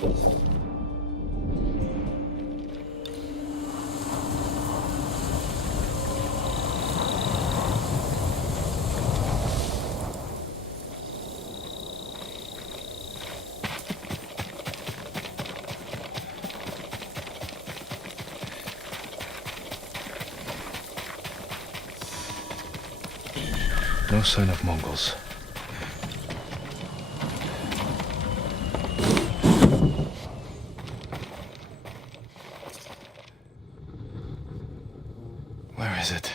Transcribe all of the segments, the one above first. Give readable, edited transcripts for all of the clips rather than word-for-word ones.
No sign of Mongols. Where is it?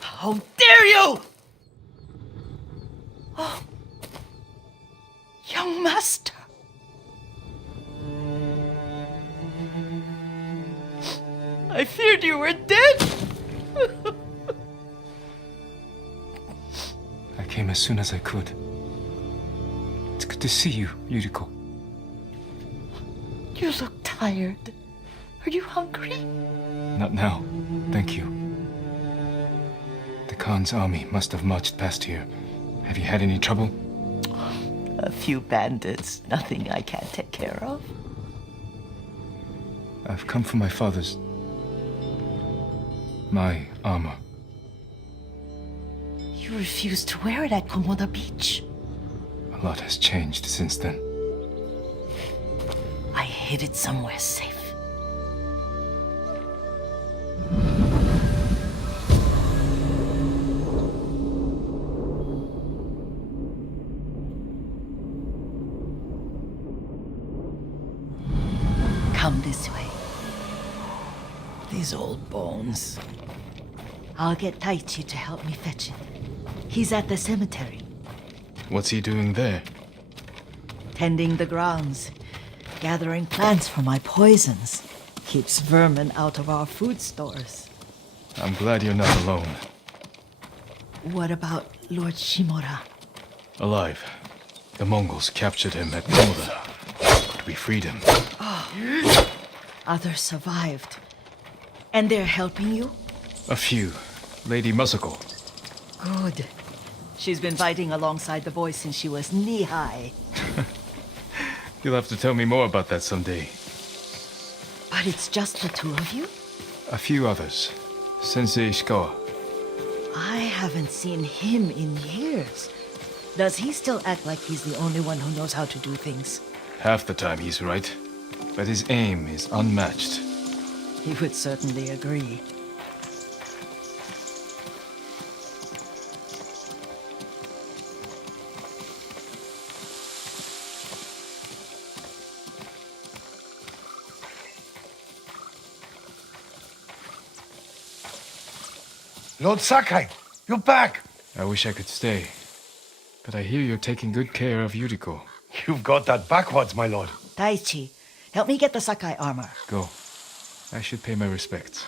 How dare you! Oh, young master. I feared you were dead. I came as soon as I could. It's good to see you, Yuriko. You look tired. Are you hungry? Not now, thank you. The Khan's army must have marched past here. Have you had any trouble? A few bandits. Nothing I can't take care of. I've come for my father's... my armor. You refused to wear it at Komoda Beach. A lot has changed since then. I hid it somewhere safe. Come this way. These old bones. I'll get Taichi to help me fetch it. He's at the cemetery. What's he doing there? Tending the grounds. Gathering plants for my poisons. Keeps vermin out of our food stores. I'm glad you're not alone. What about Lord Shimura? Alive. The Mongols captured him at Komoda. But we freed him. Others survived. And they're helping you? A few. Lady Masako. Good. She's been fighting alongside the boys since she was knee-high. You'll have to tell me more about that someday. But it's just the two of you? A few others. Sensei Ishikawa. I haven't seen him in years. Does he still act like he's the only one who knows how to do things? Half the time he's right. But his aim is unmatched. He would certainly agree. Lord Sakai, you're back. I wish I could stay. But I hear you're taking good care of Yuriko. You've got that backwards, my lord. Taichi, help me get the Sakai armor. Go. I should pay my respects.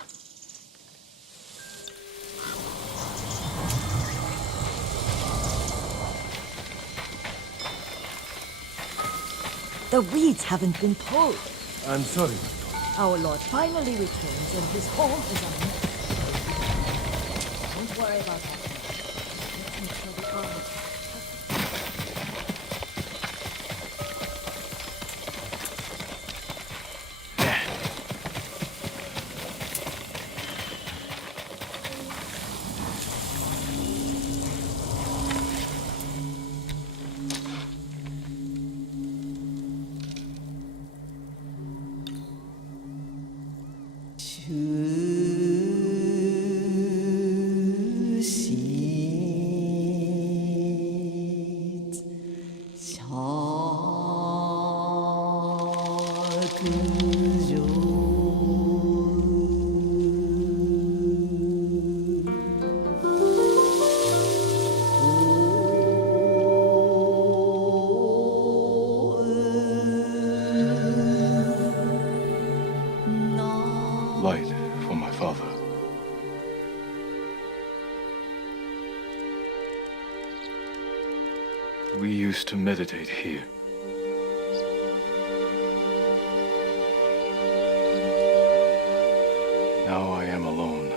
The weeds haven't been pulled. I'm sorry. Our lord finally returns and his home is on. Don't worry about that. Let's make sure the armor. Light for my father. We used to meditate here. Now I am alone.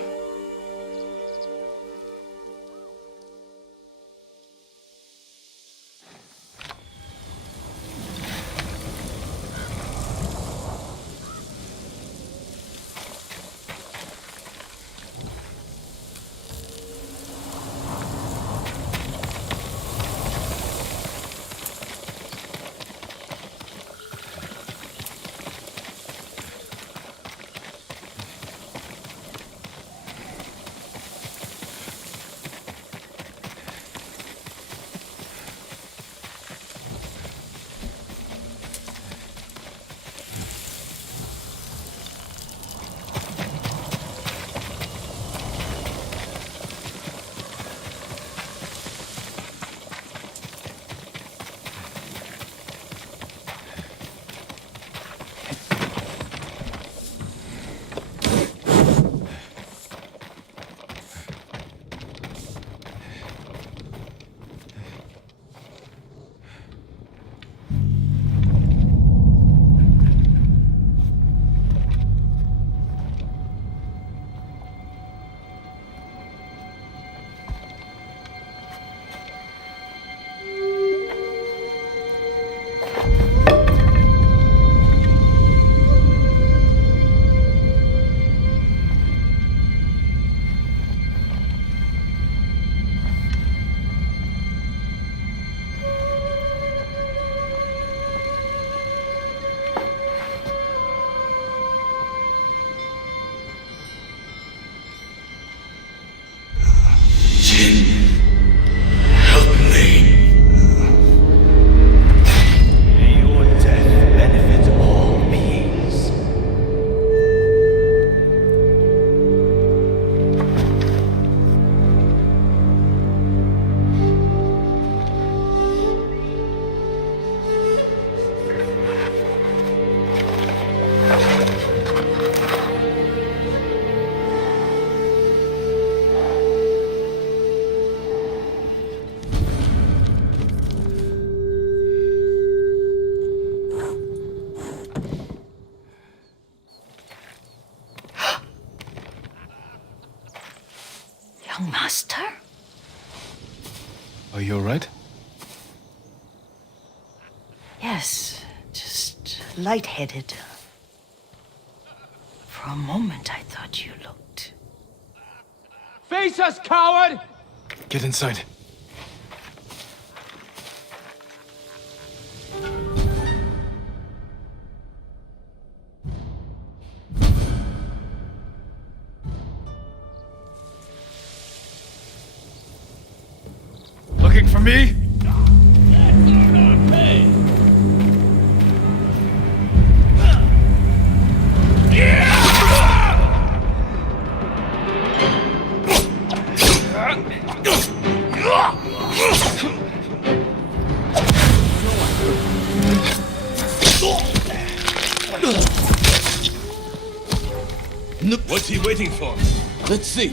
Master? Are you alright? Yes, just lightheaded. For a moment, I thought you looked... Face us, coward! Get inside. Looking for me? What's he waiting for? Let's see.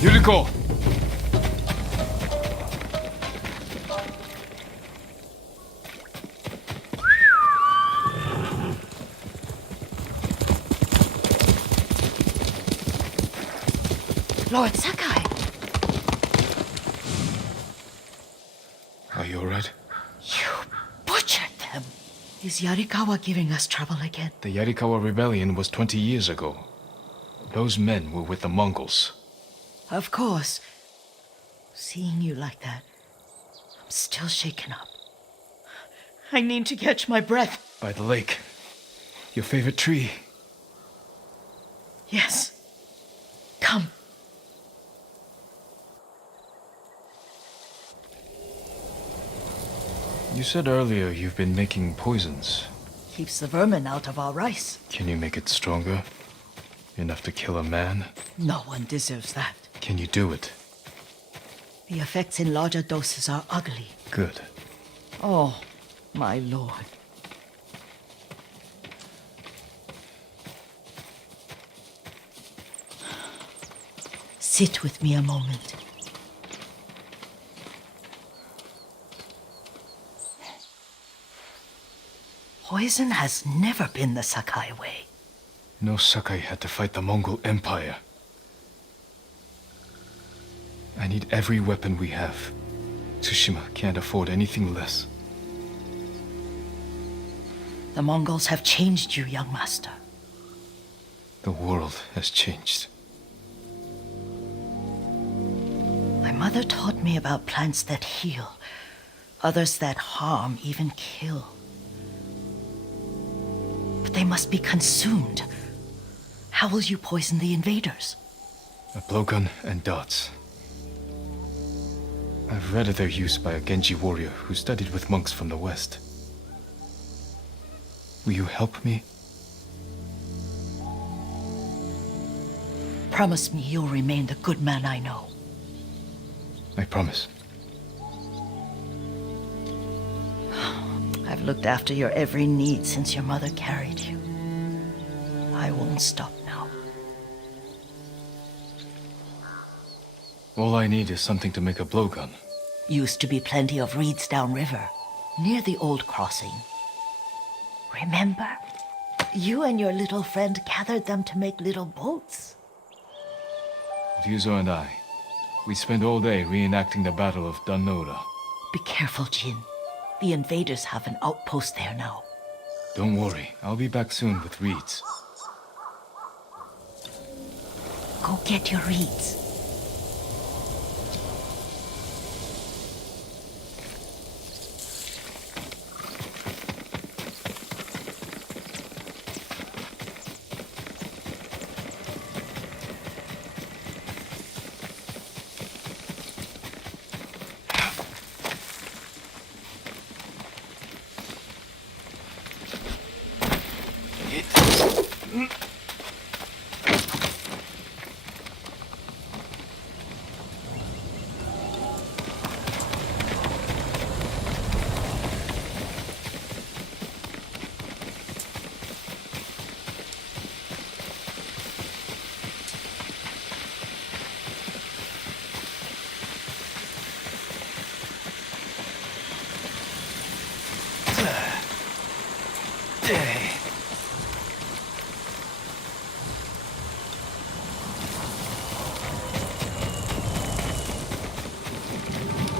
Yuriko! Lord Sakai! Are you alright? You butchered them! Is Yarikawa giving us trouble again? The Yarikawa rebellion was 20 years ago. Those men were with the Mongols. Of course. Seeing you like that, I'm still shaken up. I need to catch my breath. By the lake. Your favorite tree. Yes. Come. You said earlier you've been making poisons. Keeps the vermin out of our rice. Can you make it stronger? Enough to kill a man? No one deserves that. Can you do it? The effects in larger doses are ugly. Good. Oh, my lord. Sit with me a moment. Poison has never been the Sakai way. No Sakai had to fight the Mongol Empire. I need every weapon we have. Tsushima can't afford anything less. The Mongols have changed you, young master. The world has changed. My mother taught me about plants that heal, others that harm, even kill. But they must be consumed. How will you poison the invaders? A blowgun and darts. I've read of their use by a Genji warrior who studied with monks from the west. Will you help me? Promise me you'll remain the good man I know. I promise. I've looked after your every need since your mother carried you. I won't stop now. All I need is something to make a blowgun. Used to be plenty of reeds downriver, near the old crossing. Remember? You and your little friend gathered them to make little boats. Ryuzo and I, we spent all day reenacting the Battle of Danora. Be careful, Jin. The invaders have an outpost there now. Don't worry, I'll be back soon with reeds. Go get your reeds.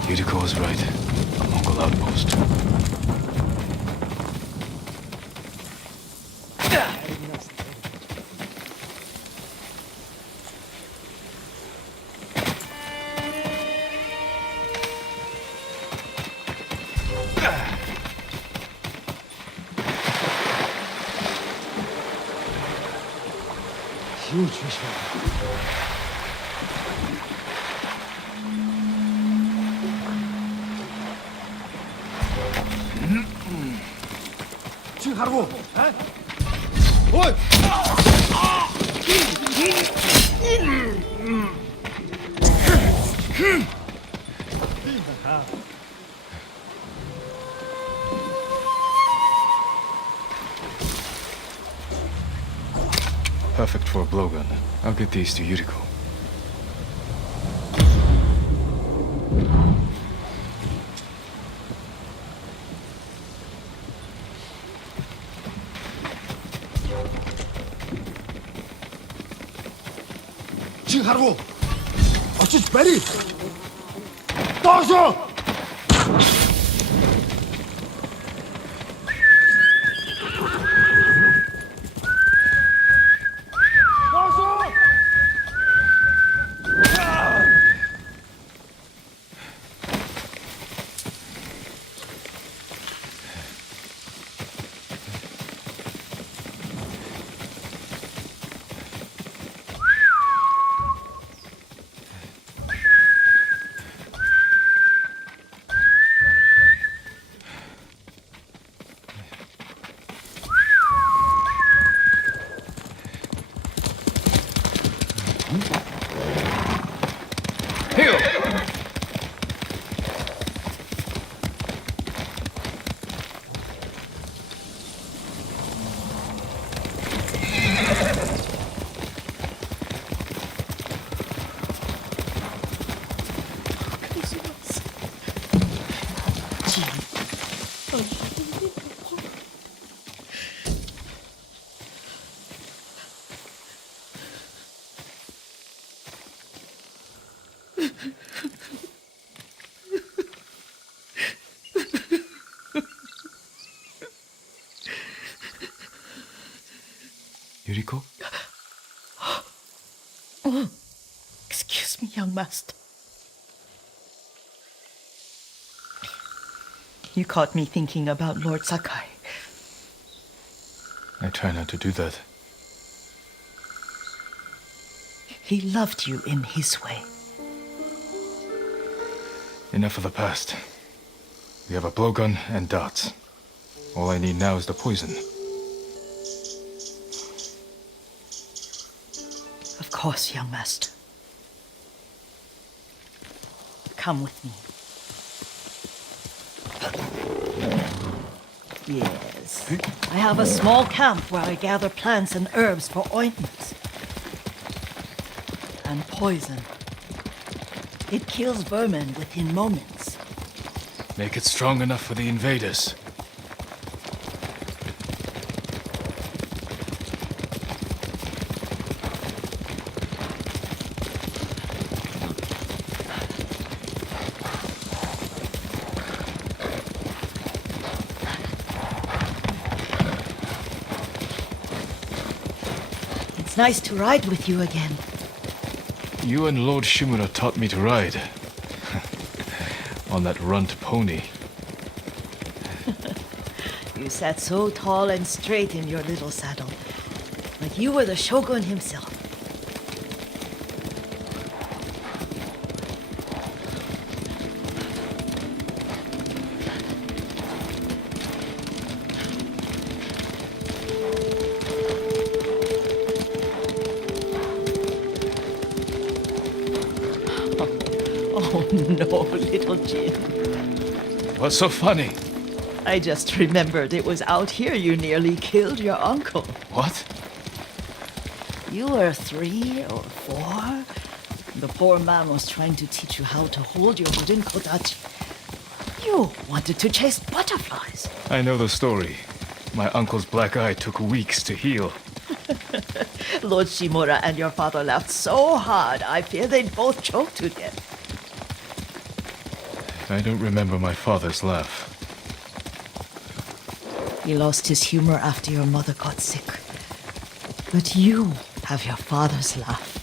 Yuriko was right. A Mongol outpost. Huge fish. 去卡路，哎，喂！ Perfect for a blowgun. I'll get these to Yuriko.去卡路，我去百里，大声！ Yuriko? Oh, excuse me, young master. You caught me thinking about Lord Sakai. I try not to do that. He loved you in his way. Enough of the past. We have a blowgun and darts. All I need now is the poison. Of course, young master. Come with me. Yes. I have a small camp where I gather plants and herbs for ointments. And poison. It kills vermin within moments. Make it strong enough for the invaders. It's nice to ride with you again. You and Lord Shimura taught me to ride. On that runt pony. You sat so tall and straight in your little saddle, like you were the shogun himself. Oh no, little Jin. What's so funny? I just remembered it was out here you nearly killed your uncle. What? You were 3 or 4. The poor man was trying to teach you how to hold your wooden kodachi. You wanted to chase butterflies. I know the story. My uncle's black eye took weeks to heal. Lord Shimura and your father laughed so hard, I fear they'd both choke to death. I don't remember my father's laugh. He lost his humor after your mother got sick. But you have your father's laugh.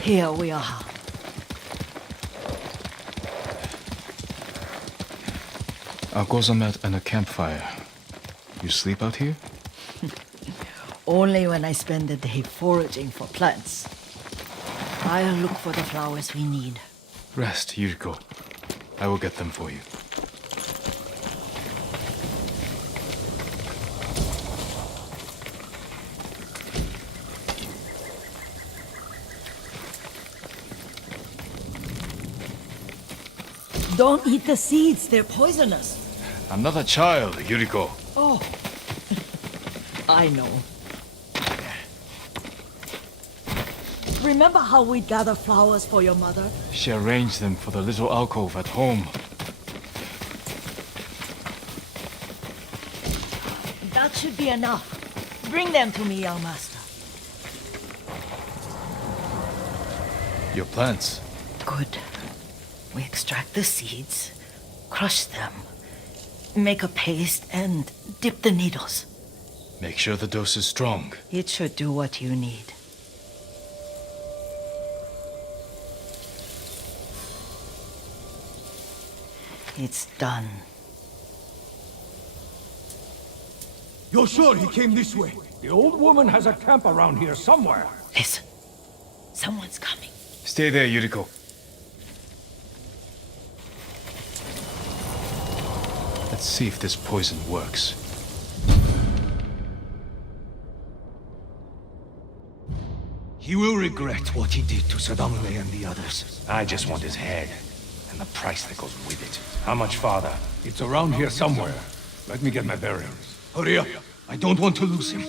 Here we are. Our gozamet and a campfire. You sleep out here? Only when I spend the day foraging for plants. I'll look for the flowers we need. Rest, Yuriko. I will get them for you. Don't eat the seeds, they're poisonous. I'm not a child, Yuriko. Oh, I know. Remember how we'd gather flowers for your mother? She arranged them for the little alcove at home. That should be enough. Bring them to me, young master. Your plants. Good. We extract the seeds, crush them, make a paste, and dip the needles. Make sure the dose is strong. It should do what you need. It's done. You're sure he came this way? The old woman has a camp around here somewhere. Listen. Someone's coming. Stay there, Yuriko. Let's see if this poison works. He will regret what he did to Sadamule and the others. I just want his head, and the price that goes with it. How much farther? It's around here somewhere. Let me get my bearings. Hurry up. I don't want to lose him.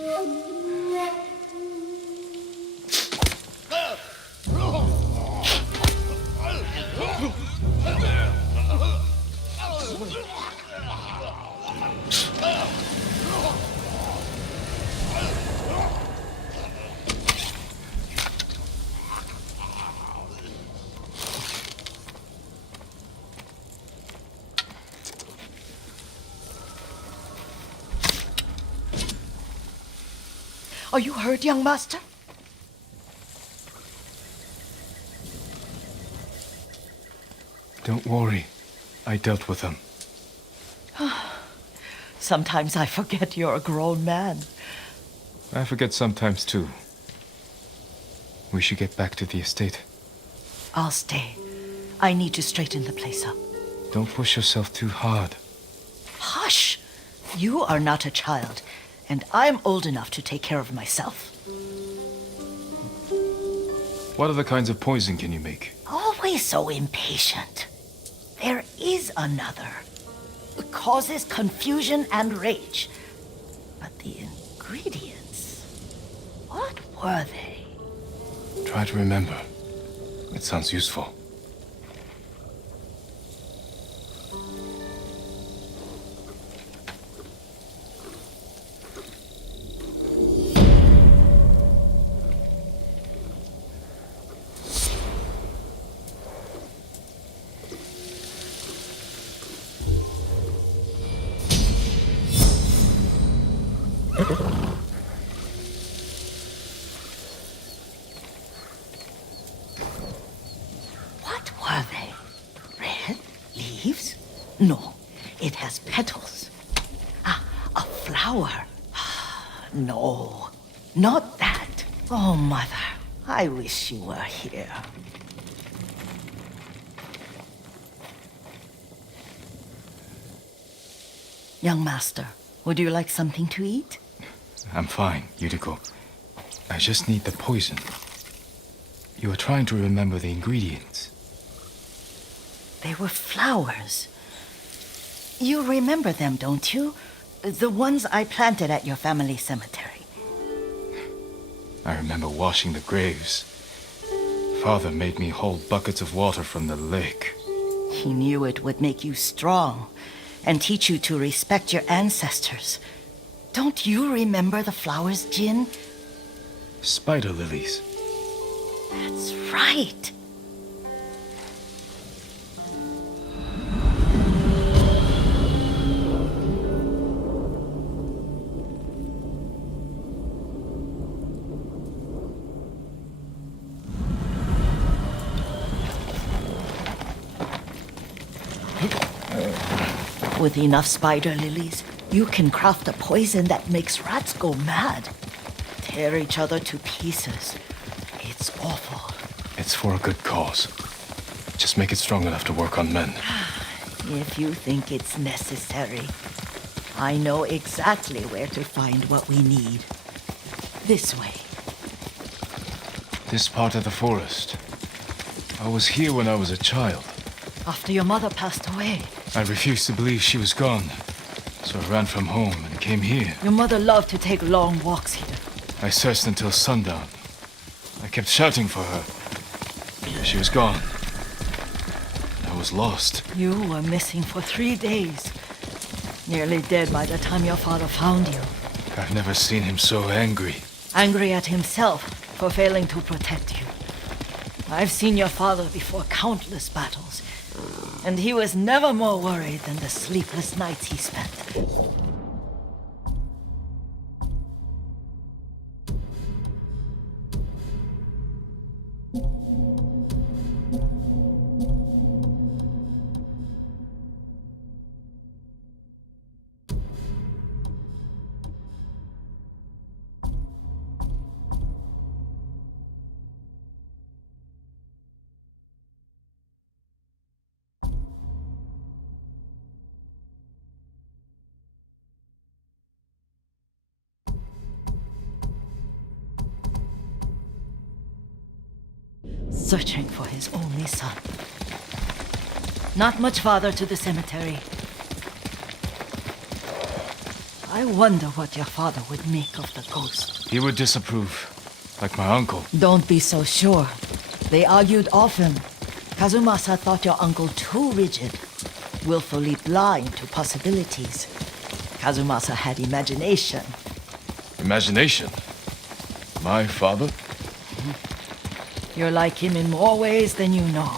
Are you hurt, young master? Don't worry. I dealt with them. Sometimes I forget you're a grown man. I forget sometimes too. We should get back to the estate. I'll stay. I need to straighten the place up. Don't push yourself too hard. Hush! You are not a child, and I'm old enough to take care of myself. What other kinds of poison can you make? Always so impatient. There is another. It causes confusion and rage. But the ingredients, what were they? Try to remember. It sounds useful. What were they? Red leaves? No, it has petals. Ah, a flower. No, not that. Oh, Mother, I wish you were here. Young master, would you like something to eat? I'm fine, Yuriko. I just need the poison. You are trying to remember the ingredients. They were flowers. You remember them, don't you? The ones I planted at your family cemetery. I remember washing the graves. Father made me hold buckets of water from the lake. He knew it would make you strong and teach you to respect your ancestors. Don't you remember the flowers, Jin? Spider lilies. That's right. With enough spider lilies, you can craft a poison that makes rats go mad. Tear each other to pieces. It's awful. It's for a good cause. Just make it strong enough to work on men. If you think it's necessary, I know exactly where to find what we need. This way. This part of the forest. I was here when I was a child. After your mother passed away, I refused to believe she was gone. So I ran from home and came here. your mother loved to take long walks here. I searched until sundown. I kept shouting for her. She was gone. I was lost. You were missing for 3 days. Nearly dead by the time your father found you. I've never seen him so angry. Angry at himself for failing to protect you. I've seen your father before countless battles, and he was never more worried than the sleepless nights he spent. Searching for his only son. Not much farther to the cemetery. I wonder what your father would make of the ghost. He would disapprove, like my uncle. Don't be so sure. They argued often. Kazumasa thought your uncle too rigid, willfully blind to possibilities. Kazumasa had imagination. Imagination? My father? You're like him in more ways than you know.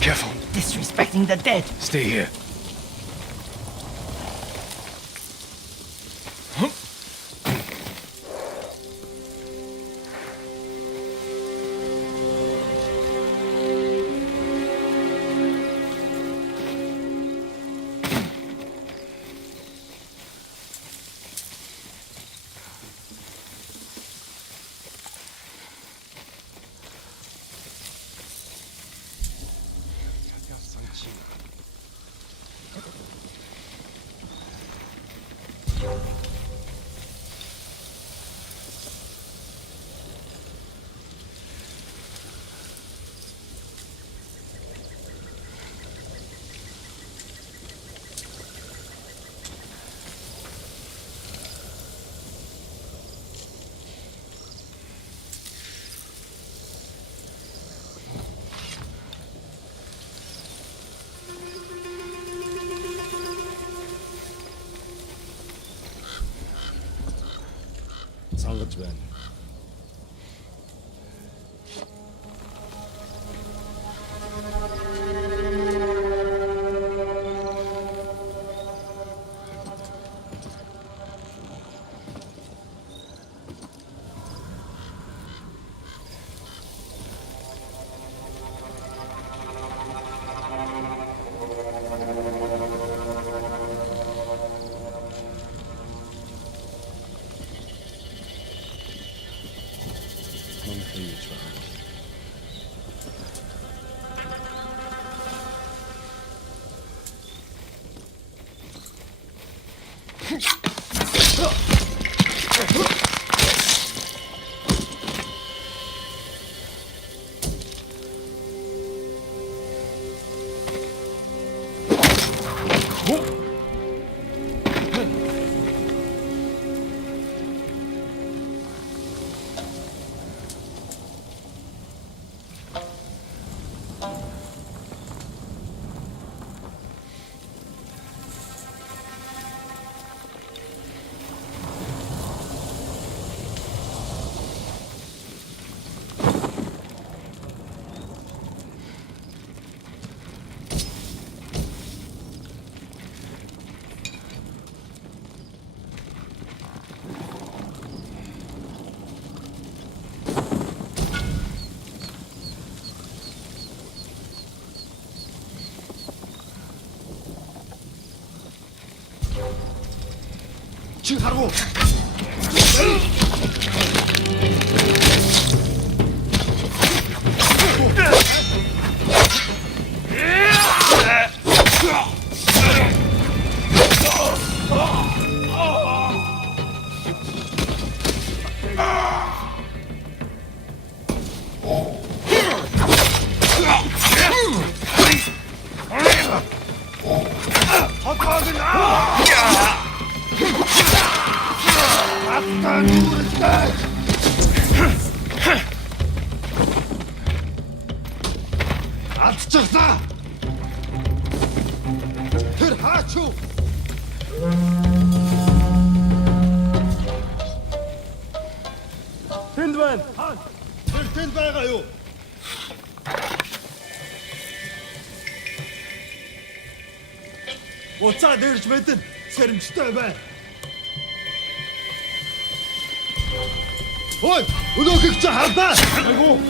Careful. Disrespecting the dead. Stay here. Sağlıklı. 지금 가라고. Atçıksa! Hır haçu! Tindwen! Han! Hır Tindwen가요! Уцаа дээрч мэдэн сэрэмжтэй бай. Ой, өнөөхийг чи хардаа. Айгу.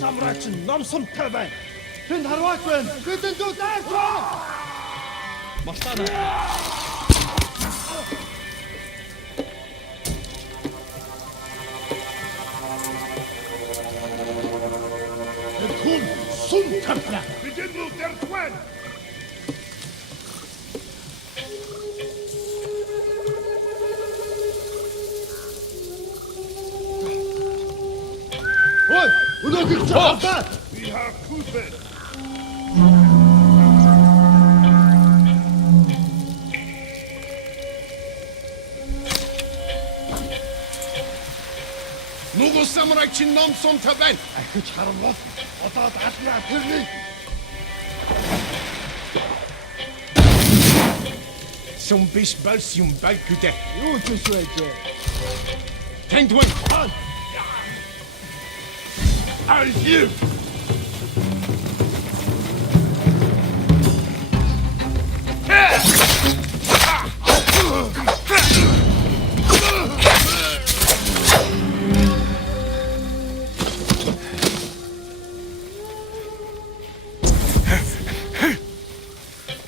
Самурай чинь номсомтой байна. Тэнд харваач байна. Гэтэн дүү дайсроо. Мартана. Хүн сум тарна. Бидэн дүү дэртвэн. Ой! Өнөөхийг чи хардаа! We have proven. Нөгөө самурай чинь номсомтой байна. Ахиж харамвал одоод алнаа тэрний. Сум биш балс юм байгүдэ. Юу ч биш байж. Тэндвэн. I'll live!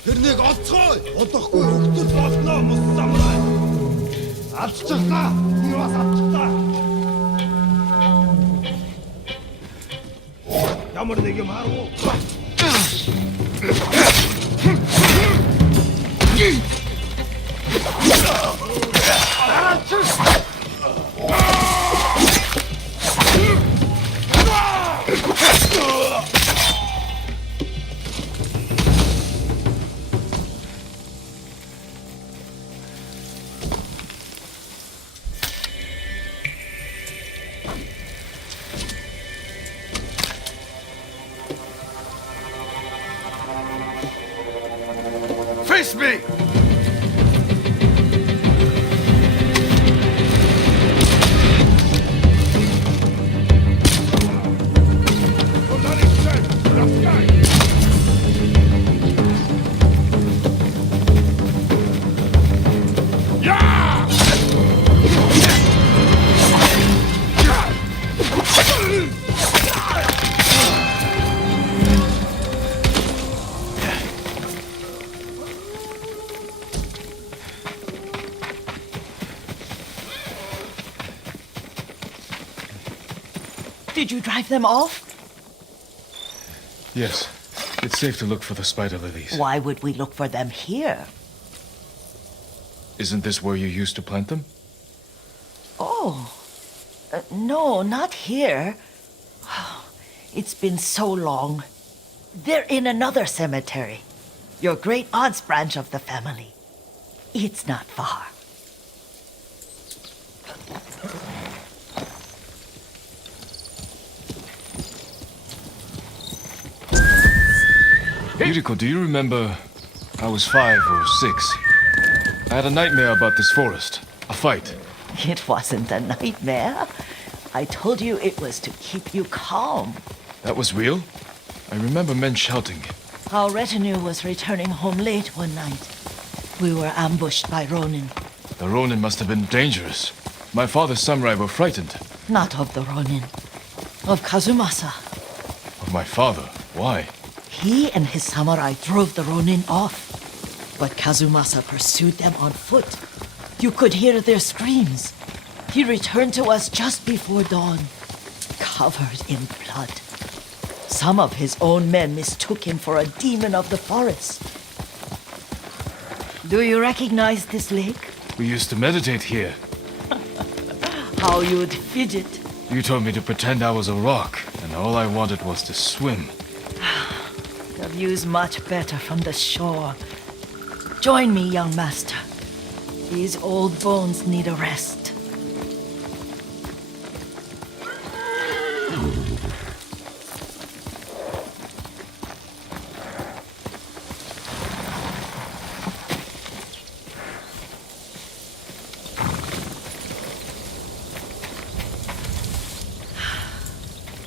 Тэрнийг олцгоо! Удахгүй хөвгтөр болно мус самурай! Алцчихлаа! Би бас алцчихлаа! Ямар нэг юм харуу. Face me! Did you drive them off? Yes. It's safe to look for the spider lilies. Why would we look for them here? Isn't this where you used to plant them? Oh. No, not here. It's been so long. They're in another cemetery. Your great aunt's branch of the family. It's not far. Yuriko, do you remember? I was 5 or 6. I had a nightmare about this forest. A fight. It wasn't a nightmare. I told you it was to keep you calm. That was real? I remember men shouting. Our retinue was returning home late one night. We were ambushed by Ronin. The Ronin must have been dangerous. My father's samurai were frightened. Not of the Ronin. Of Kazumasa. Of my father? Why? He and his samurai drove the Ronin off. But Kazumasa pursued them on foot. You could hear their screams. He returned to us just before dawn, covered in blood. Some of his own men mistook him for a demon of the forest. Do you recognize this lake? We used to meditate here. How you'd fidget. You told me to pretend I was a rock, and all I wanted was to swim. The view's much better from the shore. Join me, young master. These old bones need a rest.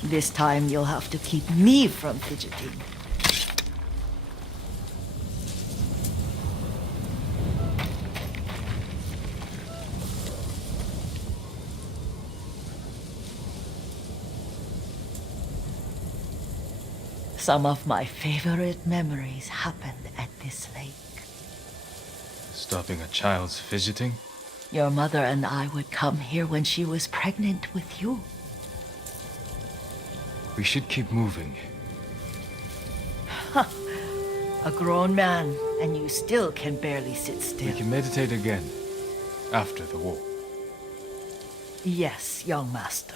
This time you'll have to keep me from fidgeting. Some of my favorite memories happened at this lake. Stopping a child's fidgeting? Your mother and I would come here when she was pregnant with you. We should keep moving. A grown man, and you still can barely sit We still. can meditate again. After the war. Yes, young master.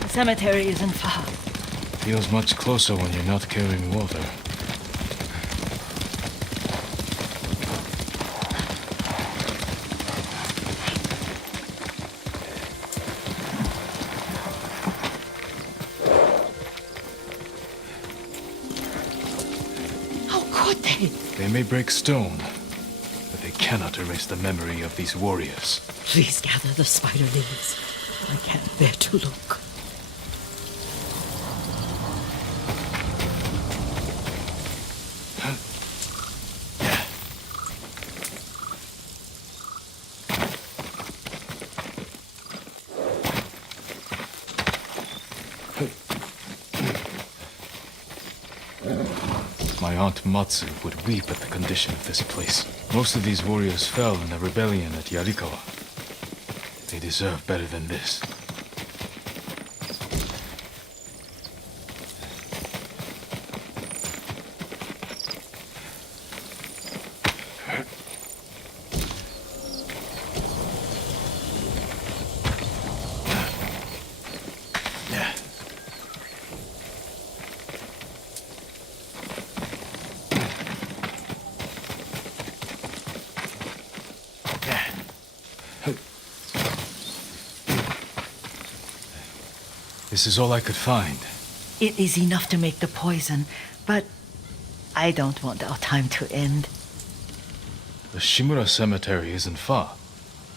The cemetery isn't far. Feels much closer when you're not carrying water. How could they? They may break stone, but they cannot erase the memory of these warriors. Please gather the spider leaves. I can't bear to look. My aunt Matsu would weep at the condition of this place. Most of these warriors fell in the rebellion at Yarikawa. They deserve better than this. This is all I could find. It is enough to make the poison, but I don't want our time to end. The Shimura Cemetery isn't far.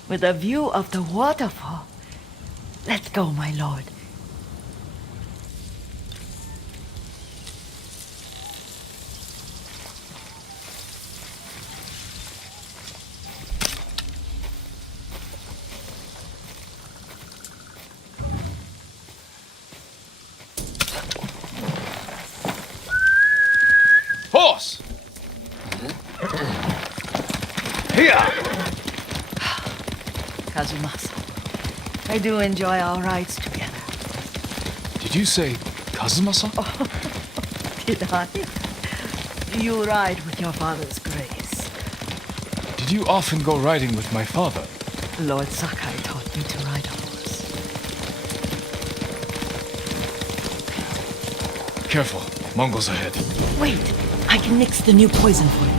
With a view of the waterfall, Let's go, my lord. Horse! Here! Kazumasa, I do enjoy our rides together. Did you say Kazumasa? Did I? You ride with your father's grace. Did you often go riding with my father? Lord Sakai taught me to ride a horse. Careful, Mongols ahead. Wait, I can mix the new poison for you.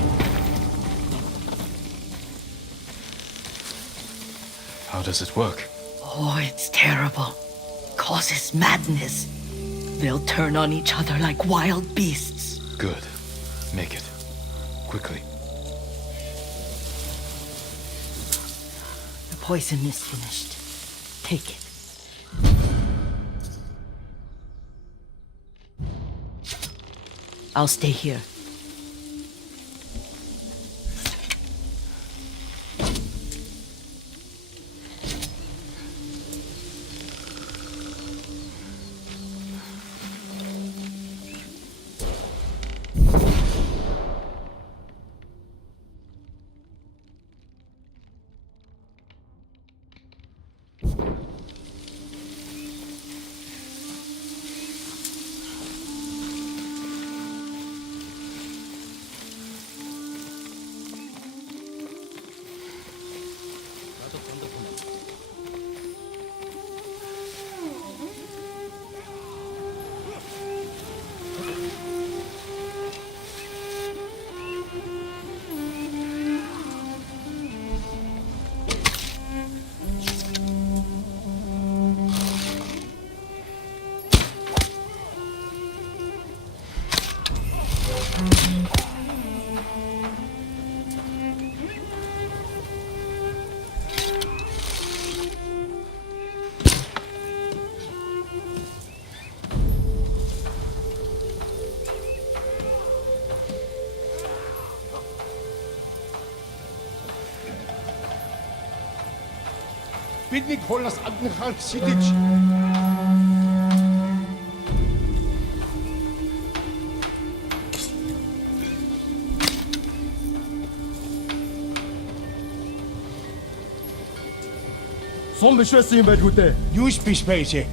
How does it work? Oh, it's terrible. Causes madness. They'll turn on each other like wild beasts. Good. Make it. Quickly. The poison is finished. Take it. I'll stay here. Бидний хуулиас адныхаар шидэж. Сум биш байсан юм байлгүй дээ. Юу ч биш байжээ.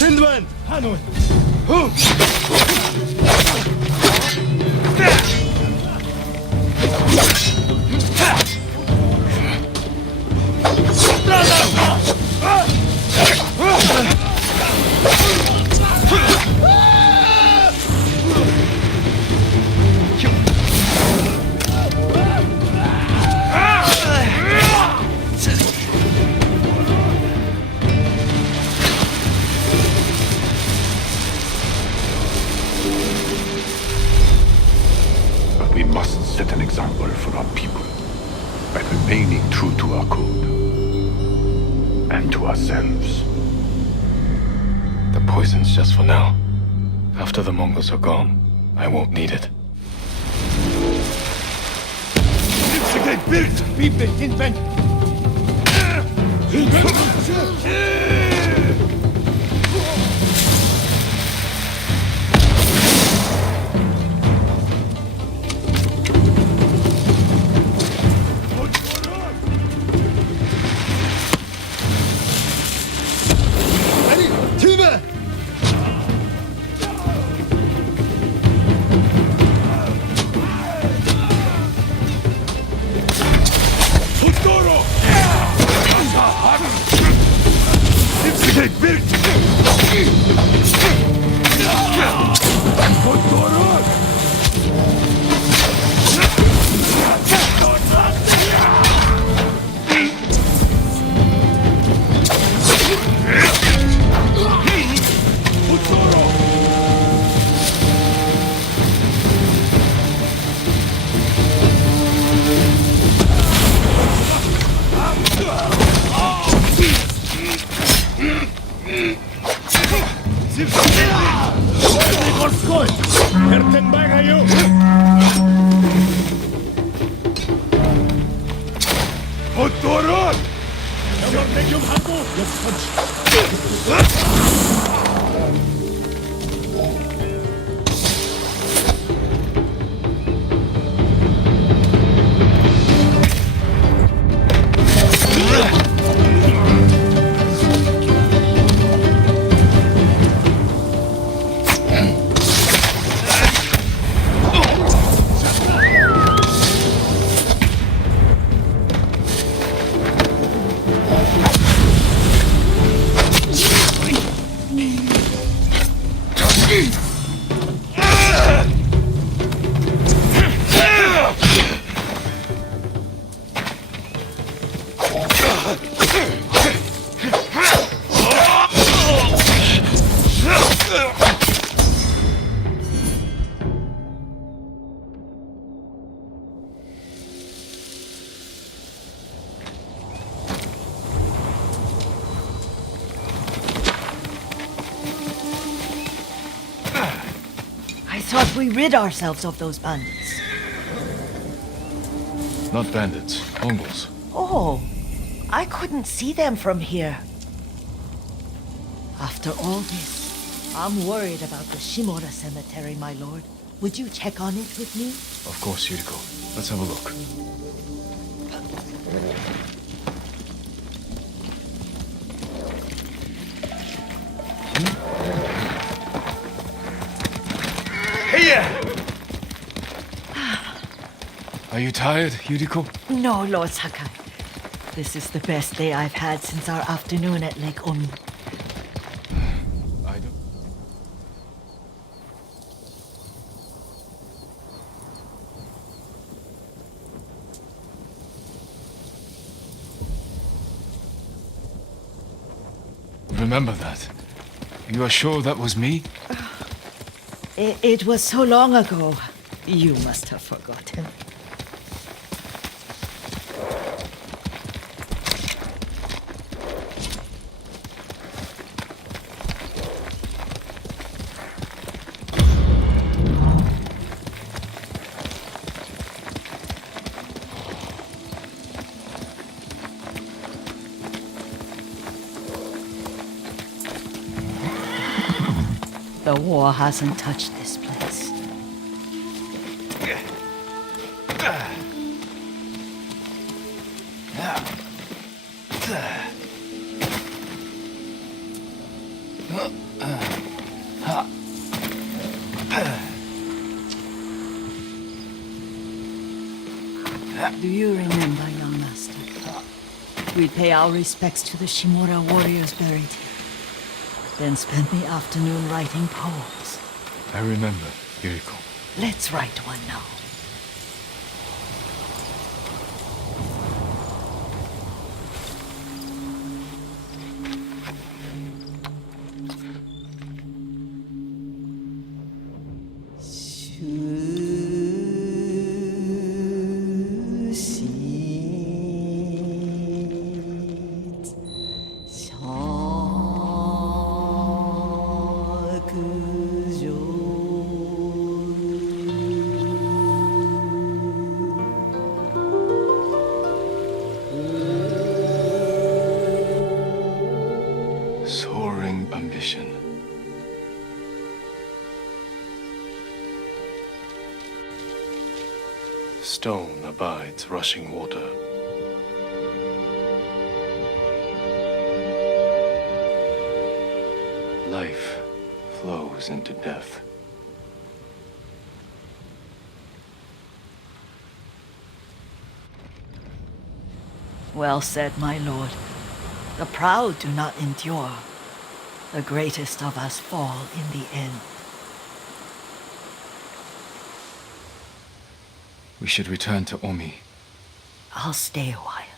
Тэнд байна. Хаана вэ? We must set an example for our people by remaining true to our code and to ourselves. The poison's just for now. After the Mongols are gone, I won't need it. Тимэ! Морской! Хертенбегаю! Моторот! Мордекюм Ханку! I thought we rid ourselves of those bandits. Not bandits, Mongols. Oh, I couldn't see them from here. After all this, I'm worried about the Shimura cemetery, my lord. Would you check on it with me? Of course, Yuriko. Let's have a look. Are you tired, Yuriko? No, Lord Sakai. This is the best day I've had since our afternoon at Lake Omi. I don't... Remember that? You are sure that was me? It was so long ago. You must have forgotten. The war hasn't touched this place. Do you remember, young master? We'd pay our respects to the Shimura warriors buried here. Then spend the afternoon writing poems. I remember, Yuriko. Let's write one now. Soaring ambition. Stone abides rushing water. Life flows into death. Well said, my lord. The proud do not endure. The greatest of us fall in the end. We should return to Omi. I'll stay a while.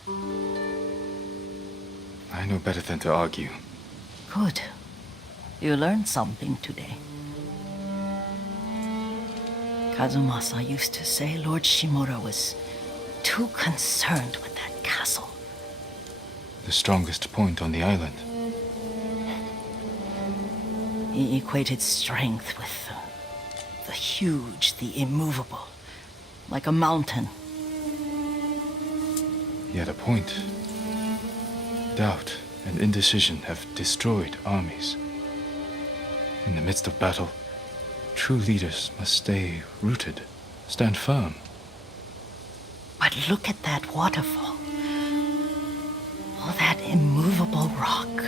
I know better than to argue. Good. You learned something today. Kazumasa used to say Lord Shimura was too concerned with that castle. The strongest point on the island. He equated strength with the huge, the immovable, like a mountain. He had a point. Doubt and indecision have destroyed armies. In the midst of battle, true leaders must stay rooted, stand firm. But look at that waterfall. All that immovable rock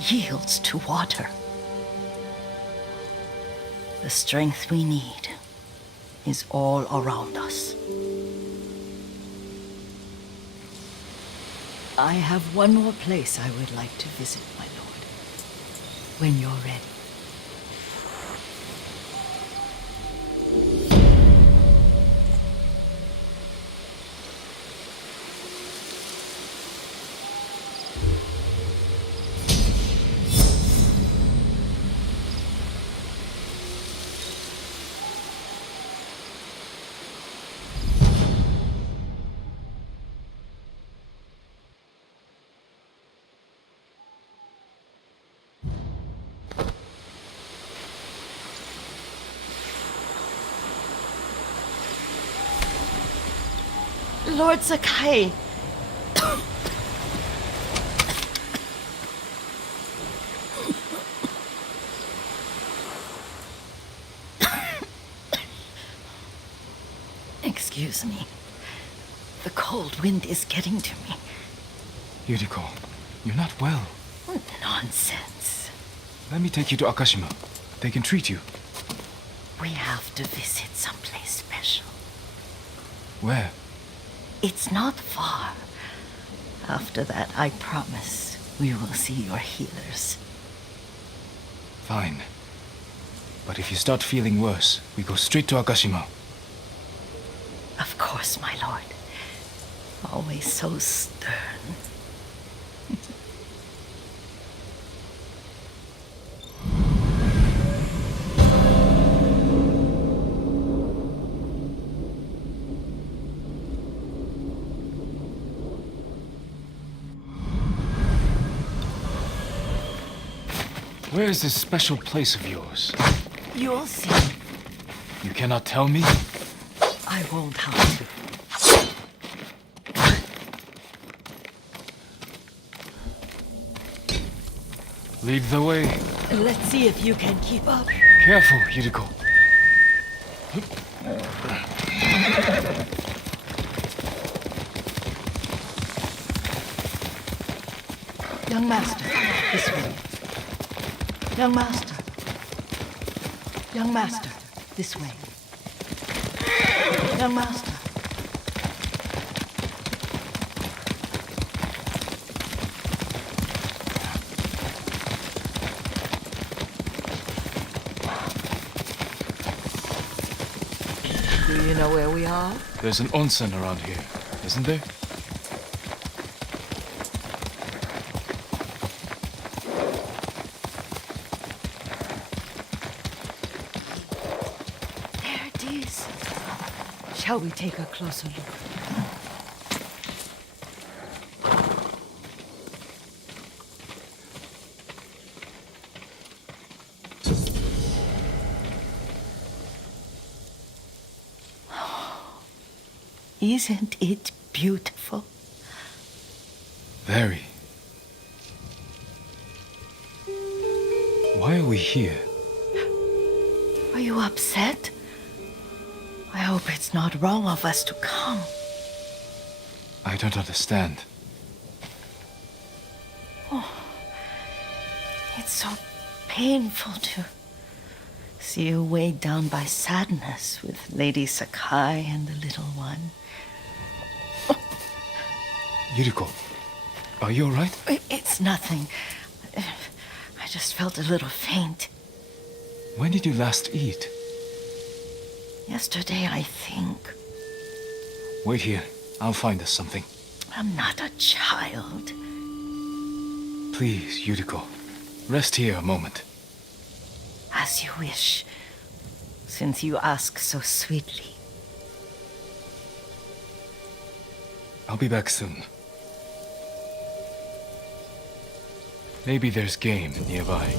yields to water. The strength we need is all around us. I have one more place I would like to visit, my lord. When you're ready. Lord Sakai! Excuse me. The cold wind is getting to me. Yuriko, you're not well. Nonsense. Let me take you to Akashima. They can treat you. We have to visit someplace special. Where? It's not far. After that, I promise we will see your healers. Fine. But if you start feeling worse, we go straight to Akashima. Of course, my lord. Always so stern. Where is this special place of yours? You'll see. You cannot tell me? I won't have to. Lead the way. Let's see if you can keep up. Careful, Yuriko. Young master, this way. Young master. Young master, this way. Young master. Do you know where we are? There's an onsen around here, isn't there? There it is. Shall we take a closer look? Isn't it beautiful? Very. Why are we here? Are you upset? I hope it's not wrong of us to come. I don't understand. It's so painful to see you weighed down by sadness with Lady Sakai and the little one. Yuriko, are you all right? It's nothing. I just felt a little faint. When did you last eat? Yesterday, I think. Wait here. I'll find us something. I'm not a child. Please, Yuriko. Rest here a moment. As you wish, since you ask so sweetly. I'll be back soon. Maybe there's game nearby.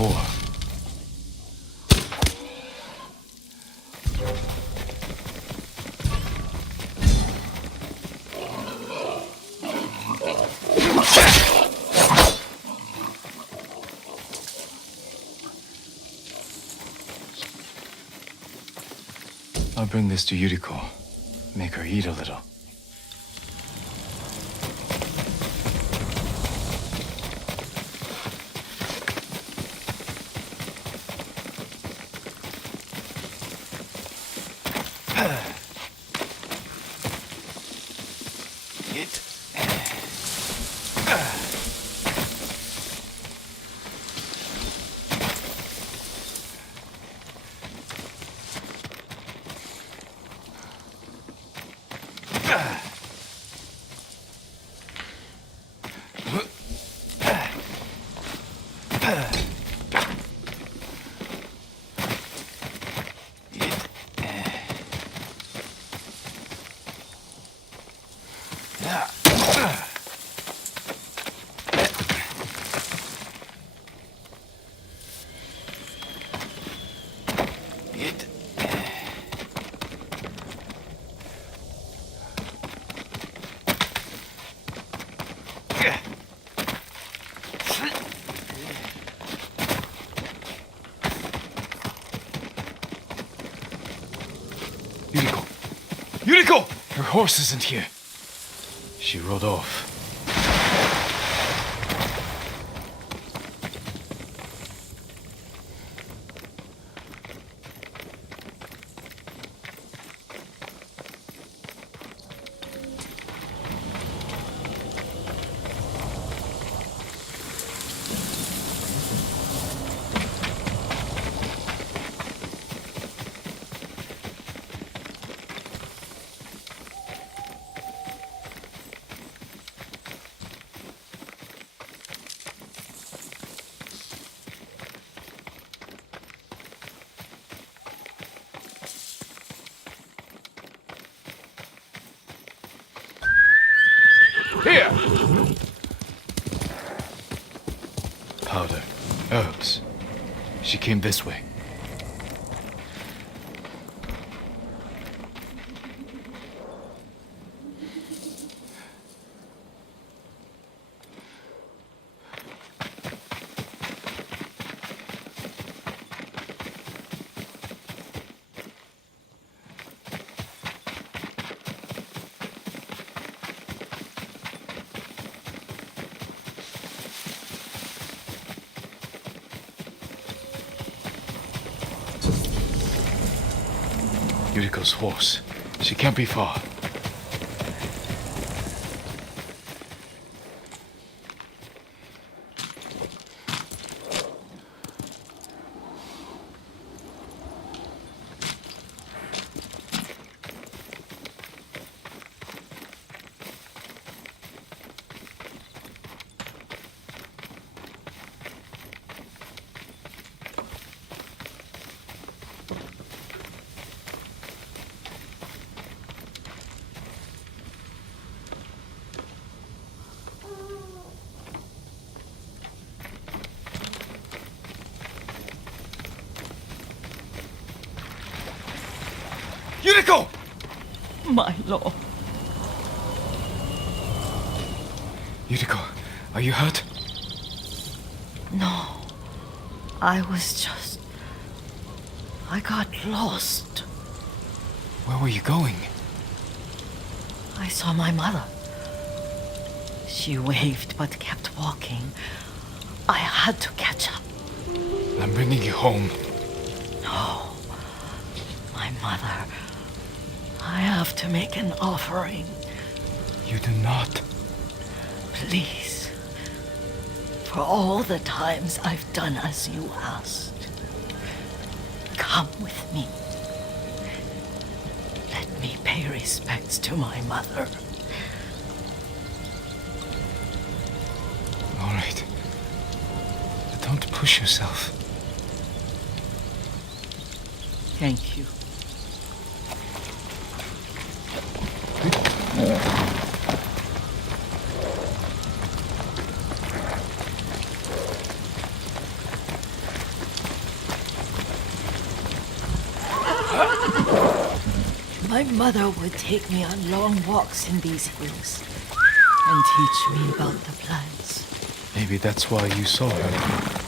Or I'll bring this to Yuriko. Make her eat a little. Yuriko! Yuriko! Her horse isn't here. She rode off. Here! Powder. Herbs. She came this way. Yuriko's horse. She can't be far. Yuriko! My lord. Yuriko, are you hurt? No. I got lost. Where were you going? I saw my mother. She waved but kept walking. I had to catch up. I'm bringing you home. No. My mother. I have to make an offering. You do not. Please. For all the times I've done as you asked. Come with me. Let me pay respects to my mother. All right. But don't push yourself. Thank you. My mother would take me on long walks in these hills and teach me about the plants. Maybe that's why you saw her.